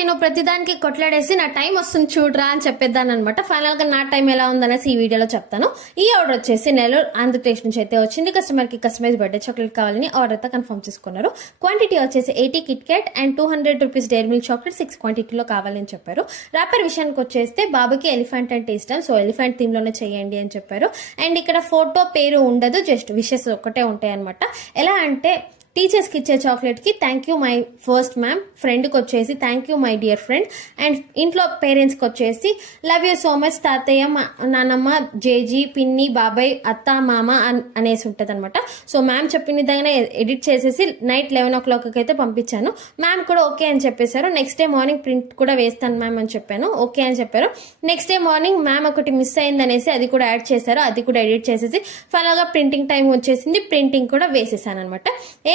నేను ప్రతిదానికి కొట్లాడేసి నా టైం వస్తుంది చూడరా అని చెప్పేద్దాను అనమాట. ఫైనల్ గా నా టైం ఎలా ఉందనేసి ఈ వీడియోలో చెప్తాను. ఈ ఆర్డర్ వచ్చేసి నెల్లూరు ఆంధ్రప్రదేశ్ నుంచి అయితే వచ్చింది. కస్టమర్ కి కస్టమైజ్ బర్త్డే చాక్లెట్ కావాలని ఆర్డర్ అయితే కన్ఫర్మ్ చేసుకున్నారు. క్వాంటిటీ వచ్చేసి 80 Kit Kat and 200 rupees Dairy Milk chocolate 6 క్వాంటిటీలో కావాలని చెప్పారు. ర్యాపర్ విషయానికి వచ్చేస్తే బాబుకి ఎలిఫెంట్ అంటే ఇష్టం, సో ఎలిఫెంట్ థీమ్ లోనే చేయండి అని చెప్పారు. అండ్ ఇక్కడ ఫోటో పేరు ఉండదు, జస్ట్ విషెస్ ఒకటే ఉంటాయి అనమాట. ఎలా అంటే టీచర్స్కి ఇచ్చే చాక్లెట్కి thank you my first ma'am, ఫ్రెండ్కి వచ్చేసి thank you my dear friend, and ఇంట్లో పేరెంట్స్కి వచ్చేసి లవ్ యూ సో మచ్ తాతయ్య, నానమ్మ, జేజీ, పిన్ని, బాబాయ్, అత్త, మామ అనేసి ఉంటుంది అనమాట. సో మ్యామ్ చెప్పిన విధంగానే ఎడిట్ చేసేసి నైట్ 11 o'clock అయితే పంపించాను. మ్యామ్ కూడా ఓకే అని చెప్పేశారు. నెక్స్ట్ డే మార్నింగ్ ప్రింట్ కూడా వేస్తాను మ్యామ్ అని చెప్పాను, ఓకే అని చెప్పారు. నెక్స్ట్ డే మార్నింగ్ మ్యామ్ ఒకటి మిస్ అయిందనేసి అది కూడా యాడ్ చేశారు, అది కూడా ఎడిట్ చేసేసి ఫైనల్గా ప్రింటింగ్ టైం వచ్చేసింది. ప్రింటింగ్ కూడా వేసేసాను అనమాట.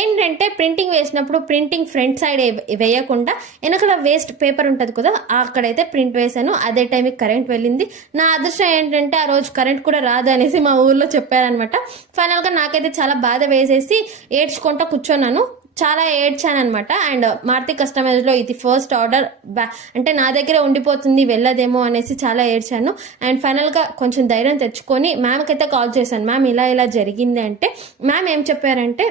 ఏంటంటే ప్రింటింగ్ వేసినప్పుడు ప్రింటింగ్ ఫ్రంట్ సైడ్ వేయకుండా వెనకాల వేస్ట్ పేపర్ ఉంటుంది కదా, అక్కడైతే ప్రింట్ వేసాను. అదే టైంకి కరెంట్ వెళ్ళింది. నా అదృష్టం ఏంటంటే ఆ రోజు కరెంట్ కూడా రాదు అనేసి మా ఊర్లో చెప్పారనమాట. ఫైనల్గా నాకైతే చాలా బాధ వేసేసి ఏడ్చుకుంటూ కూర్చోన్నాను, చాలా ఏడ్చాను అనమాట. అండ్ మారుతి కస్టమైజ్లో ఇది ఫస్ట్ ఆర్డర్ అంటే నా దగ్గర ఉండిపోతుంది వెళ్ళదేమో అనేసి చాలా ఏడ్చాను. అండ్ ఫైనల్గా కొంచెం ధైర్యం తెచ్చుకొని మ్యామ్కి అయితే కాల్ చేశాను. మ్యామ్ ఇలా జరిగింది అంటే మ్యామ్ ఏం చెప్పారంటే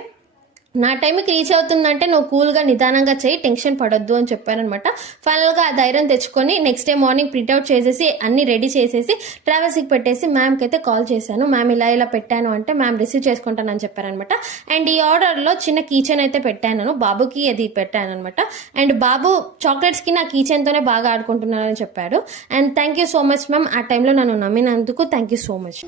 నా టైంకి రీచ్ అవుతుందంటే నువ్వు కూల్గా నిదానంగా చేయి, టెన్షన్ పడొద్దు అని చెప్పారనమాట. ఫైనల్గా ఆ ధైర్యం తెచ్చుకొని నెక్స్ట్ డే మార్నింగ్ ప్రింట్అవుట్ చేసేసి అన్ని రెడీ చేసేసి ట్రావెల్స్కి పెట్టేసి మ్యామ్కి అయితే కాల్ చేశాను. మ్యామ్ ఇలా పెట్టాను అంటే మ్యామ్ రిసీవ్ చేసుకుంటానని చెప్పారనమాట. అండ్ ఈ ఆర్డర్లో చిన్న కీచెన్ అయితే పెట్టాను, బాబుకి అది పెట్టాను అనమాట. అండ్ బాబు చాక్లెట్స్కి నా కీచెన్తోనే బాగా ఆడుకుంటున్నానని చెప్పాడు. And thank you so much ma'am, ఆ టైంలో నన్ను నమ్మినందుకు థ్యాంక్ యూ సో మచ్.